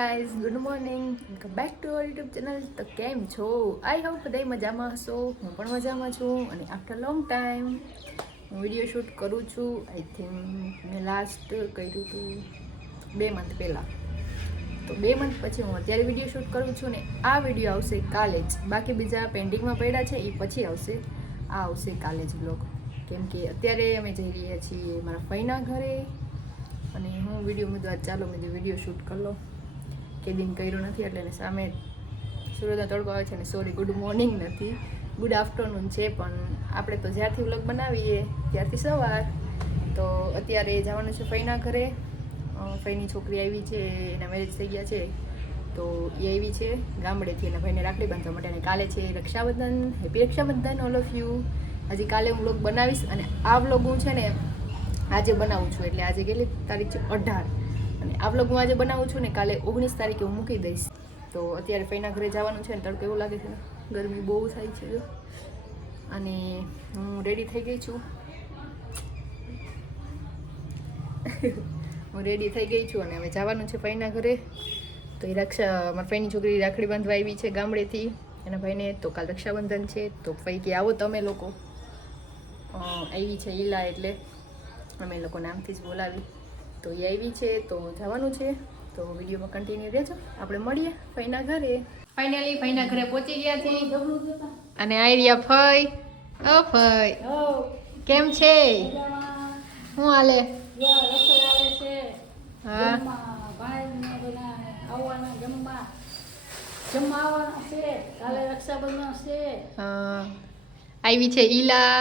Guys good morning welcome back to our YouTube channel. તો કેમ છો? આઈ હોપ બધા મજામાં હશો. હું પણ મજામાં છું અને આફ્ટર લોંગ ટાઈમ હું વિડીયો શૂટ કરું છું. આઈ થિંક મેં લાસ્ટ કર્યું હતું 2 મંથ પહેલાં. તો 2 મંથ પછી હું અત્યારે વિડીયો શૂટ કરું છું ને આ વિડીયો આવશે કાલે જ. બાકી બીજા પેન્ડિંગમાં પડ્યા છે એ પછી આવશે. આ આવશે કાલે જ બ્લોગ. કેમ કે અત્યારે અમે જઈ રહ્યા છીએ મારા ફઈના ઘરે અને હું વિડીયો મુદ્દા ચાલો મેં વિડીયો શૂટ કરી લો. કે દિન કર્યો નથી એટલે એને સામે સૂર્યનો તડકો આવે છે ને સોરી ગુડ મોર્નિંગ નથી, ગુડ આફ્ટરનૂન છે. પણ આપણે તો જ્યારથી વ્લોગ બનાવીએ ત્યારથી સવાર. તો અત્યારે જવાનું છે ફઈના ઘરે. ફઈની છોકરી આવી છે, એના મેરેજ થઈ ગયા છે તો એ આવી છે ગામડેથી એના ભાઈને રાખડી બાંધવા માટે. અને કાલે છે Rakshabandhan. Happy Rakshabandhan all of you. હજી કાલે હું વ્લોગ બનાવીશ અને આ વ્લોગ હું છે ને આજે બનાવું છું. એટલે આજે કેટલી તારીખ છે? 18. અને આ વ્લોગ હું આજે બનાવું છું ને કાલે 19 તારીખે હું મૂકી દઈશ. તો અત્યારે ફઈના ઘરે જવાનું છે ને તડકો એવું લાગે છે ને ગરમી બહુ થાય છે જો. અને હું રેડી થઈ ગઈ છું. હું રેડી થઈ ગઈ છું અને હવે જવાનું છે ફઈના ઘરે. તો એ મારા ફઈની છોકરી રાખડી બાંધવા આવી છે ગામડેથી એના ભાઈને. તો કાલ રક્ષાબંધન છે તો ફઈ કે આવો તમે લોકો. આવી છે ઈલા એટલે અમે લોકો નામથી જ બોલાવી. તો એ આવી છે તો જવાનું છે. તો વિડીયોમાં કન્ટિન્યુ રહેજો. આપણે મળીએ ફઈના ઘરે. ફાઇનલી ફઈના ઘરે પહોંચી ગયા છીએ અને આઈરિયા ફઈ. ઓ ફઈ કેમ છે? હું હાલે? હા આવી છે ઈલા.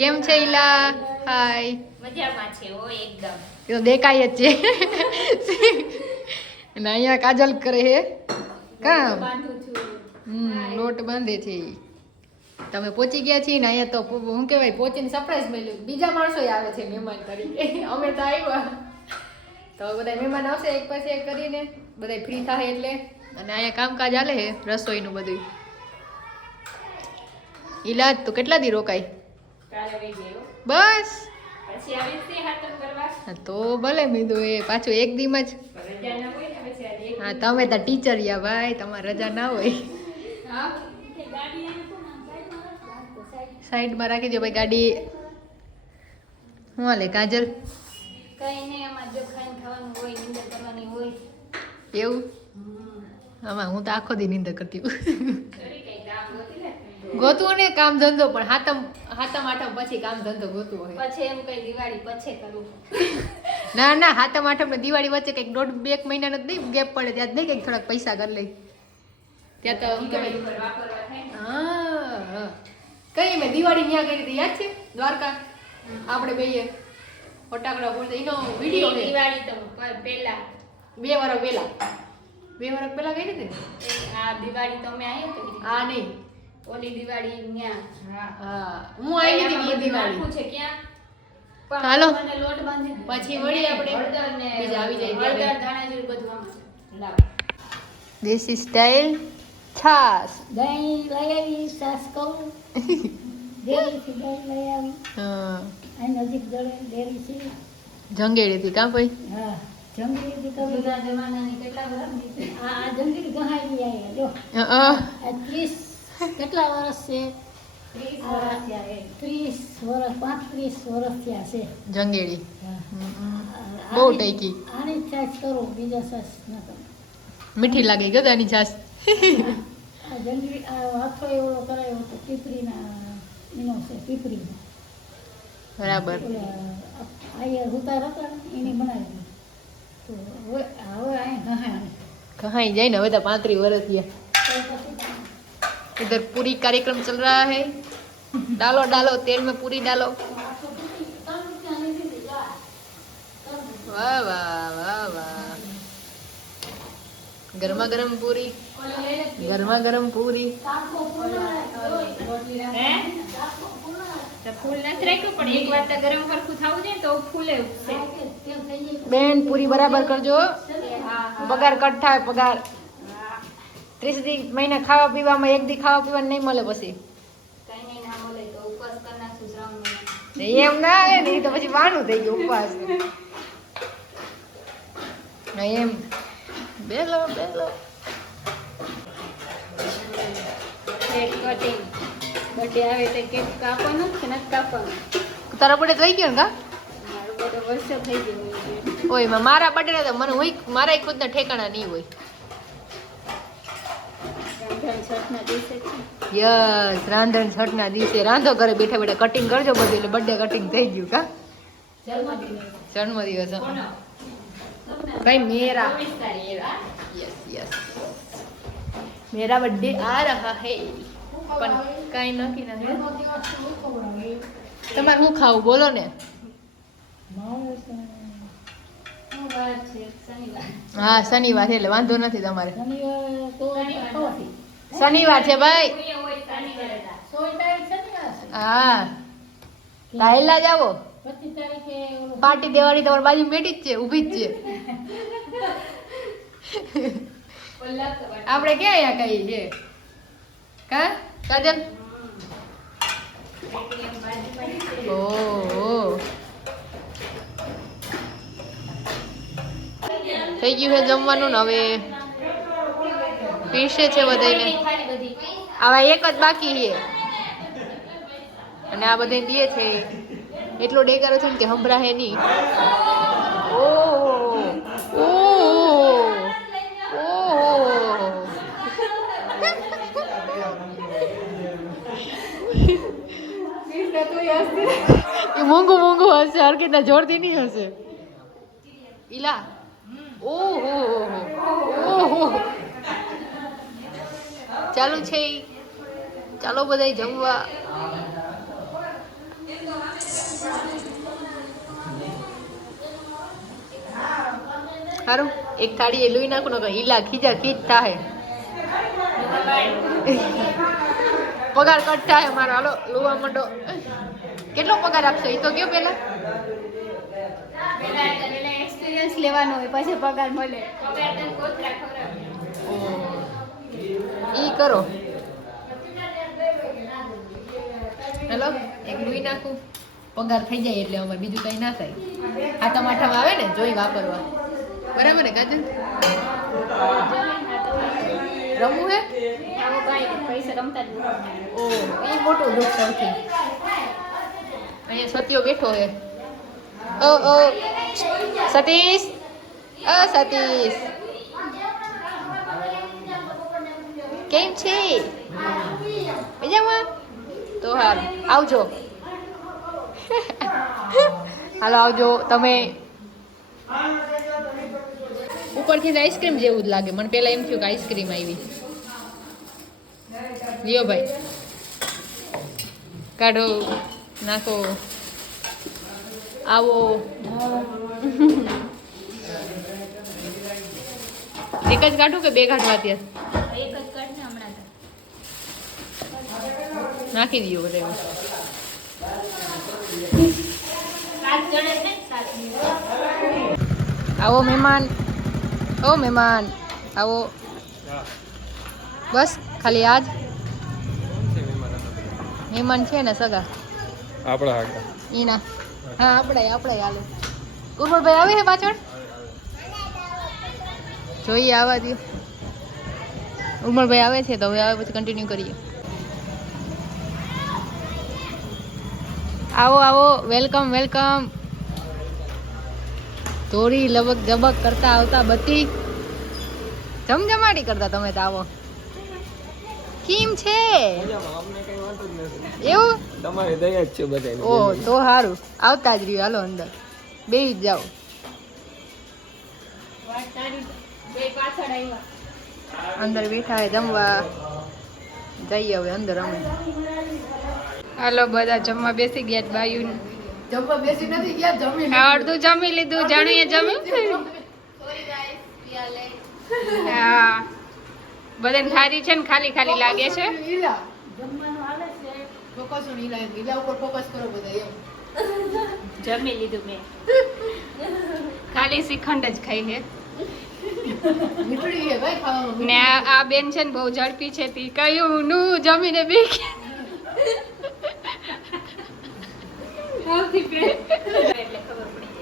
કેમ છે ઈલા? હાય મજામાં છે ઓ એકદમ. તો દેખાય જ છે. અને અહીંયા કાજલ કરે હે કામ. લોટ બાંધે છે. તમે પહોંચી ગયા છીએ ને અહીંયા તો હું કહેવાય પહોંચીને સરપ્રાઈઝ મળ્યું. બીજા માણસો આવે છે મહેમાન તરીકે. અમે તો આવ્યા તો બધા મહેમાન આવશે એક પછી એક કરીને બધા ફ્રી થાય એટલે. અને અહીંયા કામકાજ હાલે છે રસોઈનું બધું. ઈલાજ તો કેટલા દી રોકાય? કાલે વઈ ગયો બસ પછી આવી છે હાથમ કરવા. તો ભલે મીધું એ પાછું એક દીમાં જ. રજા ન હોય ને પછી આજે હા તમે તો ટીચર યા ભાઈ, તમારે રજા ના હોય. હા સાઈડમાં રાખી દો ભાઈ ગાડી. હું હાલે કાજલ? કઈ નહીં, આમાં જો ખાઈને ખાવાનું હોય, નિંદર કરવાની હોય. એવું? આમાં હું તો આખો દી નિંદર કરતી હોઉં. કરી કઈ કામ ગોતી લે. ગોતવું ને કામ ધંધો, પણ હાતમ આઠમ પછી કામ ધંધો ગોતવો હોય. પછી એમ કઈ દિવાળી પછી કરું. ના ના, હાતમ આઠમ ને દિવાળી વચ્ચે કંઈક 1.5 મહિનાનો જ નહીં ગેપ પડે ત્યાં જ નહીં કંઈક થોડાક પૈસા કરી લઈ. ત્યાં તો દિવાળી ઉપર વાપરવા થાય ને. હા કઈ મેં દિવાળી ન્યા કરી હતી યાદ છે? દ્વારકા આપણે બેયે ફટાકડા ફોડતા એનો વિડીયો છે. દિવાળી તો પહેલા 2 વર્ષ પહેલા. 2 વર્ષ પહેલા ગઈ હતી ને આ દિવાળી તો અમે આવ્યા તો આ નહીં ઓલી દિવાળી ન્યા. હા હું આવી હતી એ દિવાળી. નાખું છે ક્યાં? હાલો. મને લોટ બાંધી દે. પછી મળીએ આપણે. હળદર ને બીજા આવી જાય ત્યારે. હળદર ધાણા જીરું બધું આમ લાવ. દેશી સ્ટાઈલ છાસ. દહીં લઈ આવી, સાસ કહું ડેરીથી દહીં લઈ આવી. હા અહીં નજીક જડે ડેરી છે. જંગેડીથી કાં ભાઈ? હા જંગીરી કવિ. જૂના જમાનાની કેટલા વર્ષની? આ જંગીરી ગહાઈ આવ્યા જો. હા આ 30 કેટલા વર્ષ છે? 30 વર્ષ થયા એ. 30 વર્ષ 35 વર્ષ થયા છે. જંગેડી હા. બહુ ટેકી. આની જ છાશ કરો, બીજા છાશ ન કરો. મીઠી લાગે ગદાની છાસ. આ જંગીરી આ હાથો એવો કરાયો હતો પીપળીના એનો છે પીપળીનો. બરાબર. આયા ઉતાર હતા ને એની બનાવી. તો હવે અહીં ગહાય. કહાઈ જાય ને હવે તો 35 વર્ષ થયા. इधर पूरी कार्यक्रम चल रहा है. डालो डालो तेल में पूरी डालो. वाह वाह वाह वाह. गरमा गरम पूरी. गरमा गरम पूरी. હે? તો ફૂલ નથી રાખ્યું પણ એક વાર તો ગરમ સરખું થવું જોઈએ તો ફૂલે ઉઠશે. બેન પૂરી બરાબર કરજો. હા પગાર કટ થાય પગાર. 30 દી મહિના ખાવા પીવામાં 1 દી ખાવા પીવાનું નહીં મળે પછી. કઈ નહીં ના મળે તો ઉપવાસ કરી નાખશું શ્રાવણ મહિનામાં. એમ ના આવે ને એ તો પછી વાનું થઈ ગયું ઉપવાસ. એમ બેલો બેલો. કેક કટિંગ બર્થડે આવે તો કેક કાપવાનો કે નથી કાપવાનો? તારા બર્થડે થઈ ગયો ને કા? મારો બધો વર્ષો થઈ ગયો ઓય મારા બર્થડે તો મને હોય મારા ખુદના ઠેકાણા નહીં હોય. છઠના દિવસે છે. યસ રાંધણ છઠના દિવસે રાંધો ઘરે બેઠા બેઠા કટિંગ કરજો બધું એટલે બર્થડે કટિંગ થઈ ગયું કા? જન્મદિવસ કોનો? ભાઈ મેરા 24 તારીખ. यस यस मेरा बर्थडे आ रहा है પણ કાઈ નક્કી નથી. તમારે શું ખાવું બોલો ને. વાર છે શનિવાર. હા શનિવાર છે એટલે વાંધો નથી તમારે. શનિવારે તો ખાવાથી. શનિવાર છે ભાઈ. કોઈ હોય શનિવારે તા. 16 તારીખ શનિવાર છે. હા તાહેલા જ આવો. 25 તારીખે ઓલો પાર્ટી દેવાની તમારી બાજુ બેઠી જ છે ઊભી જ છે. ઓલા તો વાર. આપણે ક્યાં અહીંયા કઈ છે કા કાજલ? ATM બાજુમાં છે. ઓહ થઈ ગયું છે જમવાનું ને હવે પીરસે છે બધાને. ખાલી બધી. આવા એક જ બાકી છે અને આ બધે દે છે એટલો ડેકોરેશન કે હંભરાહે નહીં. ઓહ ઓહ ઓહ એ મોંઘું મોંઘું હશે હરકતના જોરથી નહીં હશે ઈલા. ઓહો ઓહો ચાલુ છે ઈ. ચાલો બધાય જમવા. સારું એક થાળી એ લોહી નાખું ને ઈલા ખીજા ખીચ થાય. પગાર કટ થાય મારો. હાલો લોવા માંડો. કેટલો પગાર આપશો એ તો કયો પેલા? પેલા એક્સપિરિયન્સ લેવાનો હોય પછી પગાર મળે. પગાર તને કોતરા ખવડાવે. ઈ કરો. હેલો એક લોહી નાખું પગાર થઈ જાય એટલે અમારે બીજું કઈ ના થાય. હાથમ આઠમ આવે ને જોઈ વાપરવા. બરાબર ને કાજલ? રમવું હે? આવો કાંઈ પૈસા રમતા જ નથી. ઓ એ મોટું દુઃખ સૌથી. અહીંયા સતીઓ બેઠો હે. ઓ ઓ સતીશ સતીશ કેમ છે? મજામાં? તો હારું આવજો. હાલો આવજો તમે. ઉપરથી આઈસ્ક્રીમ જેવું જ લાગે મને. પેલા એમ થયું કે આઈસ્ક્રીમ આવી. લ્યો ભાઈ કાઢો નાખો. આવો એક જ કાઢું કે બે કાઢવા ત્યાં? એક જ કાઢ ને હમણાં તો. નાખી દઈએ બધે. સાત જણે છે ને, સાત. આવો મહેમાન. ઓ મહેમાન આવો. બસ ખાલી આજ મહેમાન છે ને સગા આપણા આગળ ઈના. હા આપણે હાલો. ઉર્મલભાઈ આવે છે પાછળ? જોઈએ આવવા દો. ઉર્મલભાઈ આવે છે તો હવે આવે પછી કન્ટિન્યુ કરીએ. આવો આવો વેલકમ વેલકમ. થોડી લબક જબક કરતા આવતા બધી જમજમાટી કરતા તમે તો આવો. કેમ છે એવું? તમારી દયા જ છે બધાને. ઓ તો સારું આવતા જ રહ્યું. હાલો અંદર બેસી જ જાઓ. વાત તારી બે પાછળ આવ્યા. અંદર બેઠા હે જમવા. જઈએ હવે અંદર અમે. હાલો બધા જમવા બેસી ગયા. બાયુ જમવા બેસી નથી ગયા જમી અડધું જમી લીધું. જાણીએ જમી. હા બધાને ખાધી છે ને ખાલી ખાલી લાગે છે. જમવાનું હાલે છે. ફોકસ ઈલા ઉપર ફોકસ કરો બધા એમ. જમી લીધું મેં. ખાલી શ્રીખંડ જ ખાઈ છે. મીઠડી છે ભાઈ ખાવામાં. ને આ બેન છે ને બહુ ઝડપી છે. તી કયું નું જમીને બી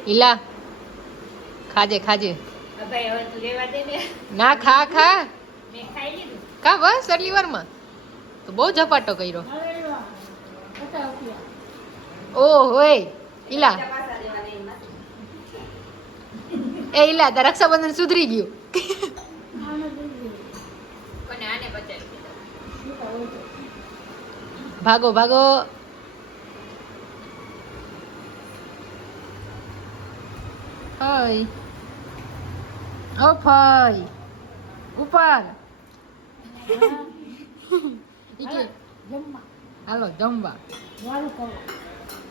ઈલા ખાજે ખાજે. ભાઈ હવે તું રેવા દે ને ના ખા ખા મેં ખાઈ લીધું કા બસ આટલી વારમાં તો બહુ ઝપાટો કર્યો હવે એવા 50 રૂપિયા. ઓ હોય ઈલા એ ઈલા તાર રક્ષાબંધન સુધરી ગયું આને દઈ અને આને 50 રૂપિયા દે. ભાગો ભાગો ફઈ ઓ ફઈ ઉપર ઈ કે જમવા હાલો જમવા વાળું કરો.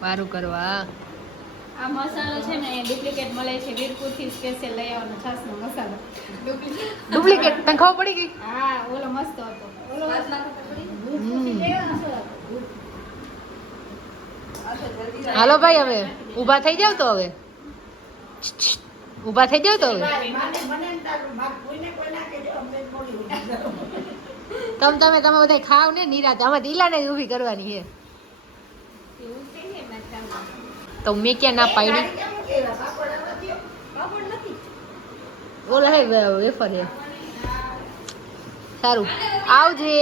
વારું કરવા આ મસાલો છે ને એ ડુપ્લિકેટ મળે છે વીરપુર થી સ્પેશિયલ લઈ આવવાનો છાસનો મસાલો ડુપ્લિકેટ તને ખબર પડી ગઈ હા ઓલો મસ્ત હતો ઓલો હાલો ભાઈ હવે ઊભા થઈ જાવ તો હવે ઊભા થઈ જાવ તો હવે તમે બધા ખાવ ને નિરાત આમાં ઈલાને જ ઊભી કરવાની છે એવું છે ને મસાલો તો મેં ક્યાં ના પાડી ઓલા હે વેફર હે સારું આવજે